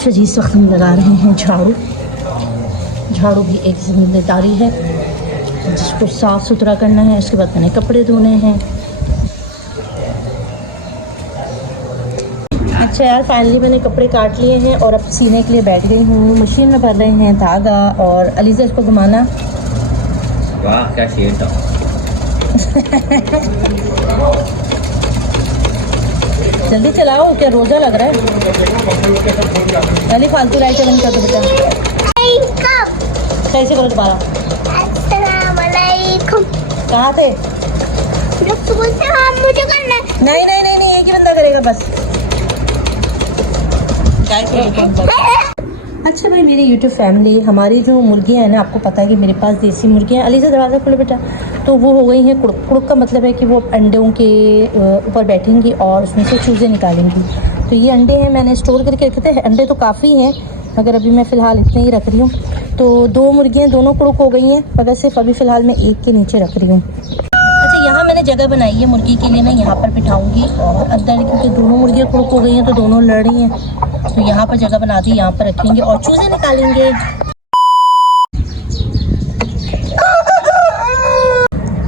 अच्छा जी, इस वक्त हम लगा रहे हैं झाड़ू। झाड़ू भी एक जिम्मेदारी है जिसको साफ़ सुथरा करना है। उसके बाद मैंने कपड़े धोने हैं। अच्छा यार, फाइनली मैंने कपड़े काट लिए हैं और अब सीने के लिए बैठ गई हूँ। मशीन में भर रहे हैं धागा और अलीज़ा इसको घुमाना। वाह क्या शेर था। जल्दी चलाओ, क्या रोज़ा लग रहा है? अली फालतू लाइट बंद कर दो बेटा। कैसे करो दोबारा? कहाँ थे? मुझे करना है। नहीं नहीं नहीं नहीं, एक ही बंदा करेगा बस। अच्छा भाई, मेरी यूट्यूब फैमिली, हमारी जो मुर्गियाँ हैं ना, आपको पता है कि मेरे पास देसी मुर्गियाँ। अली से दरवाज़ा खोलो बेटा। तो वो हो गई हैं कुड़ुक। कुड़ुक का मतलब है कि वो अंडों के ऊपर बैठेंगी और उसमें से चूज़े निकालेंगी। तो ये अंडे हैं, मैंने स्टोर करके रखे थे। अंडे तो काफ़ी हैं, मगर अभी मैं फ़िलहाल इतने ही रख रही हूँ। तो 2 मुर्गियाँ दोनों कुड़ुक हो गई हैं, मगर सिर्फ अभी फ़िलहाल मैं एक के नीचे रख रही हूँ। अच्छा, यहाँ मैंने जगह बनाई है मुर्गी के लिए, मैं यहाँ पर बिठाऊँगी और अंदर, क्योंकि दोनों मुर्गियाँ कुड़ुक हो गई हैं तो दोनों लड़ रही हैं। तो यहाँ पर जगह बना दी, यहाँ पर रखेंगे और चूज़े निकालेंगे।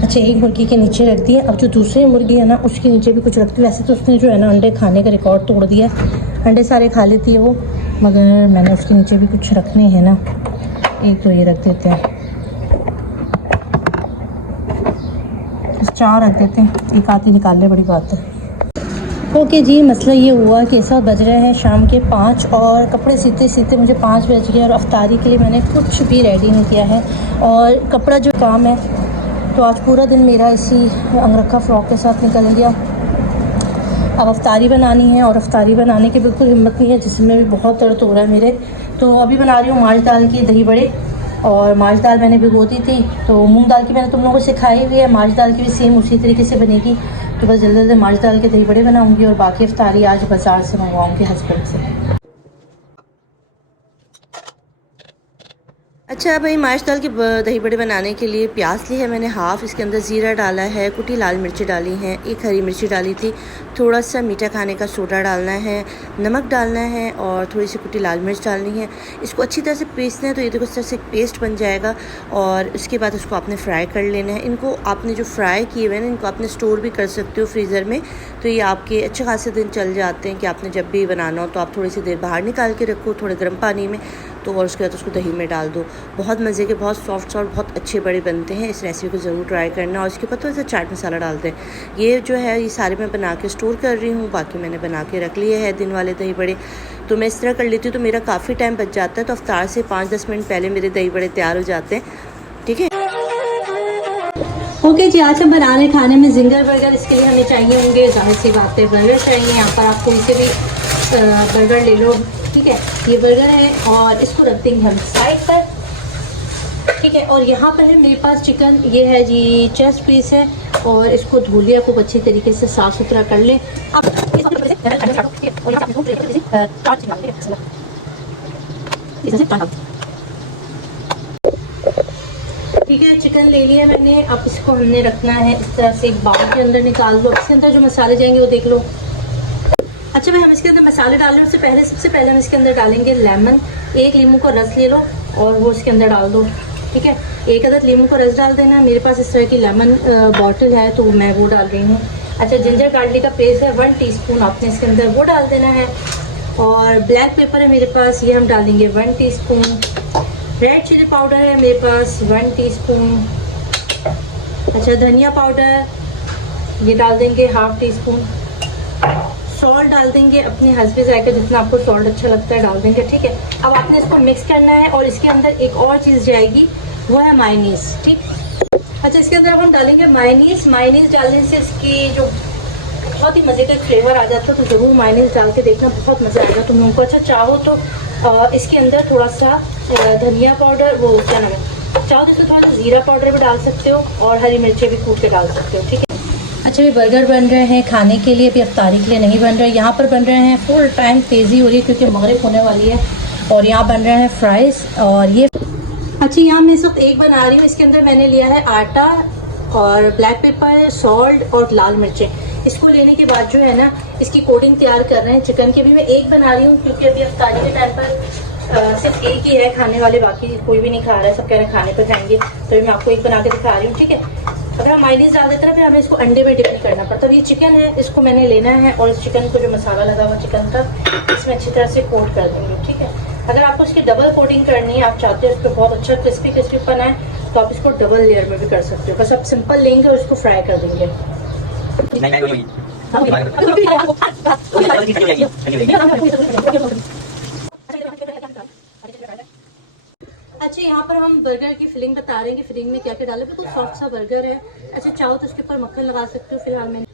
अच्छा, एक मुर्गी के नीचे रख दिए। अब जो दूसरी मुर्गी है ना, उसके नीचे भी कुछ रखती है। वैसे तो उसने जो है ना अंडे खाने का रिकॉर्ड तोड़ दिया है, अंडे सारे खा लेती है वो, मगर मैंने उसके नीचे भी कुछ रखने हैं ना। एक तो ये रख देते हैं, 4 रख देते हैं, एक आती निकाल ले, बड़ी बात है। ओके जी, मसला ये हुआ कि इस वक्त बज रहे हैं शाम के 5 और कपड़े सीते सीते मुझे 5 बज गए और अफ्तारी के लिए मैंने कुछ भी रेडी नहीं किया है। और कपड़ा जो काम है, तो आज पूरा दिन मेरा इसी अंगरखा फ्रॉक के साथ निकल गया। अब अफ्तारी बनानी है और अफ्तारी बनाने की बिल्कुल हिम्मत नहीं है, जिसमें भी बहुत दर्द हो रहा है मेरे। तो अभी बना रही हूँ माश दाल की दही बड़े। और माश दाल मैंने भिगो दी थी, तो मूंग दाल की मैंने तुम लोगों को सिखाई हुई है। माश दाल की भी सेम उसी तरीके से बनेगी। तो बस जल्दी जल्दी माश दाल के दही बड़े बनाऊंगी और बाकी अफ्तारी आज बाज़ार से मंगवाऊंगी हस्बैंड से। अच्छा भाई, माश दाल के दही बड़े बनाने के लिए प्याज ली है मैंने हाफ़, इसके अंदर ज़ीरा डाला है, कुटी लाल मिर्ची डाली है, एक हरी मिर्ची डाली थी, थोड़ा सा मीठा खाने का सोडा डालना है, नमक डालना है और थोड़ी सी कुटी लाल मिर्च डालनी है। इसको अच्छी तरह से पीसना है। तो ये देखो इस तरह से एक पेस्ट बन जाएगा और उसके बाद इसको आपने फ्राई कर लेना है। इनको आपने जो फ्राई किए हुए हैं ना, इनको आपने स्टोर भी कर सकते हो फ्रीज़र में। तो ये आपके अच्छे खासे दिन चल जाते हैं कि आपने जब भी बनाना हो तो आप थोड़ी सी देर बाहर निकाल के रखो थोड़े गर्म पानी में, तो और उसके बाद उसको दही में डाल दो। बहुत मज़े के, बहुत सॉफ्ट बहुत अच्छे बड़े बनते हैं। इस रेसिपी को ज़रूर ट्राई करना। और इसके ऊपर थोड़ा सा चाट मसाला डालते हैं। ये जो है ये सारे मैं बना के स्टोर कर रही हूँ, बाकी मैंने बना के रख लिए है दिन वाले दही बड़े। तो मैं इस तरह कर लेती हूँ तो मेरा काफ़ी टाइम बच जाता है। तो अफ्तार से 5-10 मिनट पहले मेरे दही बड़े तैयार हो जाते हैं। ठीक है। ओके जी, आज हम बना रहे खाने में जिंगर बर्गर। इसके लिए हमें चाहिए होंगे, जाहिर सी बात है, बर्गर चाहिए। यहाँ पर आप कोई से भी बर्गर ले लो, ठीक है। ये बर्गर है और इसको रख देंगे हम साइड पर, ठीक है। और यहाँ पर है मेरे पास चिकन, ये है जी चेस्ट पीस है और इसको धो लिया खूब अच्छी तरीके से, साफ़ सुथरा कर लें। अब ठीक है, चिकन ले लिया मैंने। अब इसको हमने रखना है इस तरह से एक बाउल के अंदर, निकाल लो। इसके अंदर जो मसाले जाएंगे वो देख लो। अच्छा भाई, हम इसके अंदर मसाले डाल रहे हैं। उससे पहले सबसे पहले हम इसके अंदर डालेंगे लेमन। एक नींबू का रस ले लो और वो इसके अंदर डाल दो, ठीक है। 1 अदद नींबू का रस डाल देना। मेरे पास इस तरह की लेमन बॉटल है तो मैं वो डाल रही हूँ। अच्छा, जिंजर गार्लिक का पेस्ट है 1 टीस्पून, आपने इसके अंदर वो डाल देना है। और ब्लैक पेपर है मेरे पास, ये हम डालेंगे 1 टीस्पून। रेड चिली पाउडर है मेरे पास 1 टीस्पून। अच्छा, धनिया पाउडर ये डाल देंगे 1/2 टीस्पून। सॉल्ट डाल देंगे अपने हस्बे जायका, जितना आपको सॉल्ट अच्छा लगता है डाल देंगे, ठीक है। अब आपने इसको मिक्स करना है और इसके अंदर एक और चीज़ जाएगी, वो है मायोनीज़, ठीक। अच्छा, इसके अंदर हम डालेंगे मायोनीज़। मायोनीज़ डालने से इसकी जो बहुत ही मज़े का फ्लेवर आ जाता है, तो ज़रूर मायोनीज़ डाल के देखना, बहुत मज़ा आएगा तुम लोगों को। अच्छा, चाहो तो इसके अंदर थोड़ा सा धनिया पाउडर, वो क्या नाम है, चाहो तो इसमें थोड़ा सा ज़ीरा पाउडर भी डाल सकते हो और हरी मिर्चें भी कूट के डाल सकते हो, ठीक है। अच्छा, ये बर्गर बन रहे हैं खाने के लिए, अभी अफ्तारी के लिए नहीं बन रहे। यहाँ पर बन रहे हैं, फुल टाइम तेज़ी हो रही है क्योंकि मगरिब होने वाली है। और यहाँ बन रहे हैं फ्राइज़। और ये अच्छा, यहाँ मैं इस वक्त एक बना रही हूँ। इसके अंदर मैंने लिया है आटा और ब्लैक पेपर, सॉल्ट और लाल मिर्चें। इसको लेने के बाद जो है ना इसकी कोटिंग तैयार कर रहे हैं चिकन की। अभी मैं एक बना रही हूँ क्योंकि अभी अफ्तारी के टाइम पर सिर्फ एक ही है खाने वाले, बाकी कोई भी नहीं खा रहा है, सब कह रहे हैं खाने पर खाएंगे, तो मैं आपको एक बना के दिखा रही हूँ, ठीक है। अगर हम मायोनीज डाल देते हैं फिर हमें इसको अंडे में डिप नहीं करना पड़ता। अब ये चिकन है, इसको मैंने लेना है और इस चिकन को जो मसाला लगा हुआ चिकन का इसमें अच्छी तरह से कोट कर देंगे, ठीक है। अगर आपको इसकी डबल कोटिंग करनी है, आप चाहते हो इसको बहुत अच्छा क्रिस्पी बना है, तो आप इसको डबल लेयर में भी कर सकते हो। बस आप सिंपल लेंगे और इसको फ्राई कर देंगे। अच्छा, यहाँ पर हम बर्गर की फिलिंग बता रहे हैं कि फिलिंग में क्या क्या डाले। बिल्कुल सॉफ्ट सा बर्गर है। अच्छा, चाहो तो उसके ऊपर मक्खन लगा सकते हो, फिलहाल मैंने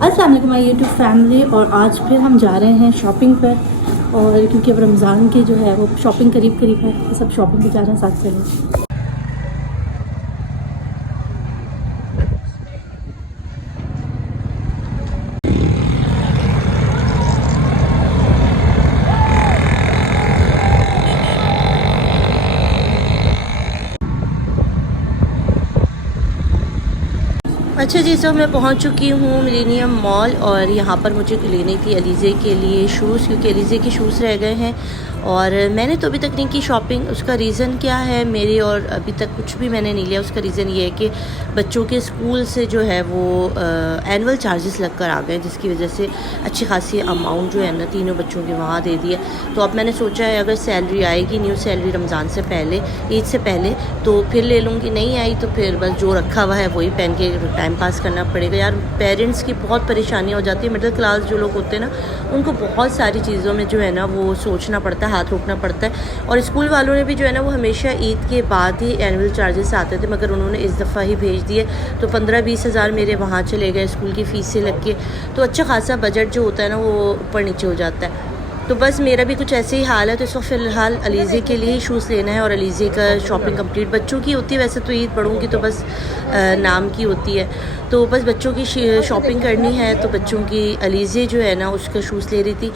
अस्सलाम वालेकुम माय यूट्यूब फैमिली। और आज फिर हम जा रहे हैं शॉपिंग पर, और क्योंकि अब रमज़ान के जो है वो शॉपिंग करीब करीब है, तो सब शॉपिंग पे जा रहे हैं साथ चले। अच्छा जी, तो मैं पहुंच चुकी हूँ मिलेनियम मॉल, और यहाँ पर मुझे लेनी थी अलीज़े के लिए शूज़, क्योंकि अलीज़े के शूज़ रह गए हैं और मैंने तो अभी तक नहीं की शॉपिंग। उसका रीज़न क्या है मेरी, और अभी तक कुछ भी मैंने नहीं लिया। उसका रीज़न ये है कि बच्चों के स्कूल से जो है वो एनुअल चार्जेस लग कर आ गए, जिसकी वजह से अच्छी खासी अमाउंट जो है ना तीनों बच्चों के वहाँ दे दिए। तो अब मैंने सोचा है अगर सैलरी आएगी, न्यू सैलरी रमज़ान से पहले, ईद से पहले, तो फिर ले लूँगी। नहीं आई तो फिर बस जो रखा हुआ है वही पहन के टाइम पास करना पड़ेगा। यार पेरेंट्स की बहुत परेशानियाँ हो जाती है। मिडिल क्लास जो लोग होते हैं ना, उनको बहुत सारी चीज़ों में जो है ना वो सोचना पड़ता है, हाथ रोकना पड़ता है। और स्कूल वालों ने भी जो है ना वो हमेशा ईद के बाद ही एनुअल चार्जेस आते थे, मगर उन्होंने इस दफ़ा ही भेज दिए, तो 15-20 हज़ार मेरे वहाँ चले गए स्कूल की फ़ीस से लग के। तो अच्छा खासा बजट जो होता है ना वो ऊपर नीचे हो जाता है। तो बस मेरा भी कुछ ऐसे ही हाल है। तो इसको फ़िलहाल अलीज़े के लिए ही शूज़ लेना है, और अलीज़े का शॉपिंग कंप्लीट बच्चों की होती है। वैसे तो ईद पढ़ूँगी तो बस नाम की होती है, तो बस बच्चों की शॉपिंग करनी है। तो बच्चों की अलीज़े जो है ना उसका शूज़ ले रही थी।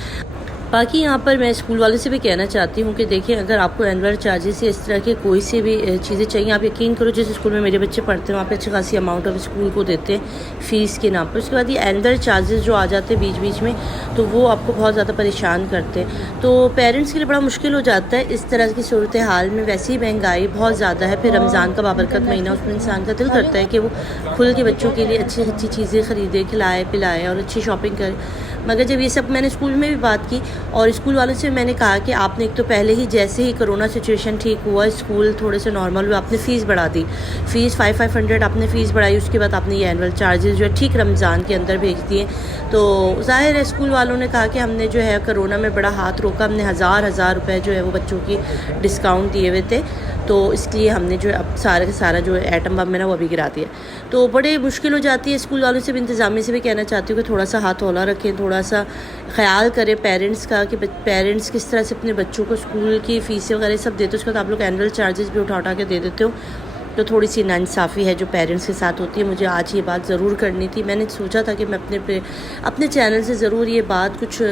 बाकी यहाँ पर मैं स्कूल वालों से भी कहना चाहती हूँ कि देखिए, अगर आपको एनुअल चार्जेस या इस तरह के कोई से भी चीज़ें चाहिए, आप यकीन करो जिस स्कूल में मेरे बच्चे पढ़ते हैं वहाँ पे अच्छी खासी अमाउंट ऑफ स्कूल को देते हैं फ़ीस के नाम पर। उसके बाद ये एनुअल चार्जेस जो आ जाते हैं बीच बीच में, तो वो आपको बहुत ज़्यादा परेशान करते हैं। तो पेरेंट्स के लिए बड़ा मुश्किल हो जाता है इस तरह की सूरत हाल में। वैसे ही महंगाई बहुत ज़्यादा है, फिर रमज़ान का बाबरकत महीना, उसमें इंसान का दिल करता है कि वो खुल के बच्चों के लिए अच्छी अच्छी चीज़ें ख़रीदे, खिलाए पिलाए और अच्छी शॉपिंग करे। मगर जब ये सब मैंने स्कूल में भी बात की, और स्कूल वालों से मैंने कहा कि आपने एक तो पहले ही जैसे ही कोरोना सिचुएशन ठीक हुआ, स्कूल थोड़े से नॉर्मल हुआ, आपने फ़ीस बढ़ा दी, फ़ीस 500 आपने फ़ीस बढ़ाई। उसके बाद आपने ये एनुअल चार्जेस जो है ठीक रमज़ान के अंदर भेज दिए। तो ज़ाहिर है स्कूल वालों ने कहा कि हमने जो है कोरोना में बड़ा हाथ रोका, हमने हज़ार रुपए जो है वो बच्चों की डिस्काउंट दिए हुए थे, तो इसलिए हमने जो है अब सारा का सारा जो एटम बम है ना वो अभी गिरा दिया। तो बड़े मुश्किल हो जाती है। स्कूल वालों से भी, इंतज़ामिया से भी कहना चाहती हूँ कि थोड़ा सा हाथ हौला रखें, थोड़ा सा ख्याल करें पेरेंट्स का कि पेरेंट्स किस तरह से अपने बच्चों को स्कूल की फ़ीसें वगैरह सब देते हो, उसके बाद आप लोग एनुअल चार्जेस भी उठा के दे देते हो। तो थोड़ी सी नाइंसाफ़ी है जो पेरेंट्स के साथ होती है। मुझे आज ये बात ज़रूर करनी थी। मैंने सोचा था कि मैं अपने चैनल से ज़रूर ये बात, कुछ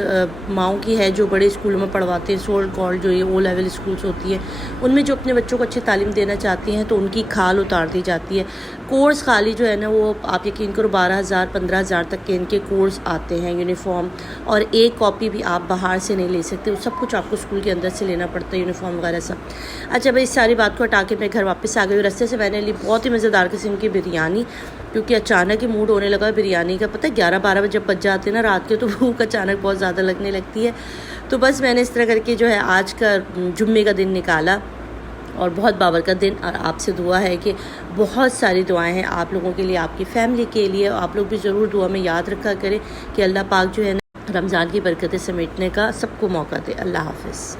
माँओं की है जो बड़े स्कूलों में पढ़वाते हैं, सो कॉल्ड जो ये ओ लेवल स्कूल्स होती है, उनमें जो अपने बच्चों को अच्छी तालीम देना चाहती हैं तो उनकी खाल उतार दी जाती है। कोर्स खाली जो है ना वो आप यकीन करो 12,000-15,000 तक के इनके कोर्स आते हैं, यूनिफॉर्म, और एक कॉपी भी आप बाहर से नहीं ले सकते, सब कुछ आपको स्कूल के अंदर से लेना पड़ता है, यूनिफॉर्म वगैरह सब। अच्छा भाई, इस सारी बात को हटा के मैं घर वापस आ गई। रास्ते से मैंने ली बहुत ही मज़ेदार किस्म की बिरयानी, क्योंकि अचानक ही मूड होने लगा बिरयानी का। पता है 11-12 बजे जब बज जाते हैं ना रात के, तो भूख अचानक बहुत ज़्यादा लगने लगती है। तो बस मैंने इस तरह करके जो है आज का जुम्मे का दिन निकाला, और बहुत बाबरकत दिन। और आपसे दुआ है कि बहुत सारी दुआएं हैं आप लोगों के लिए, आपकी फ़ैमिली के लिए। आप लोग भी ज़रूर दुआ में याद रखा करें कि अल्लाह पाक जो है ना रमज़ान की बरकतें समेटने का सबको मौका दे। अल्लाह हाफ़िज़।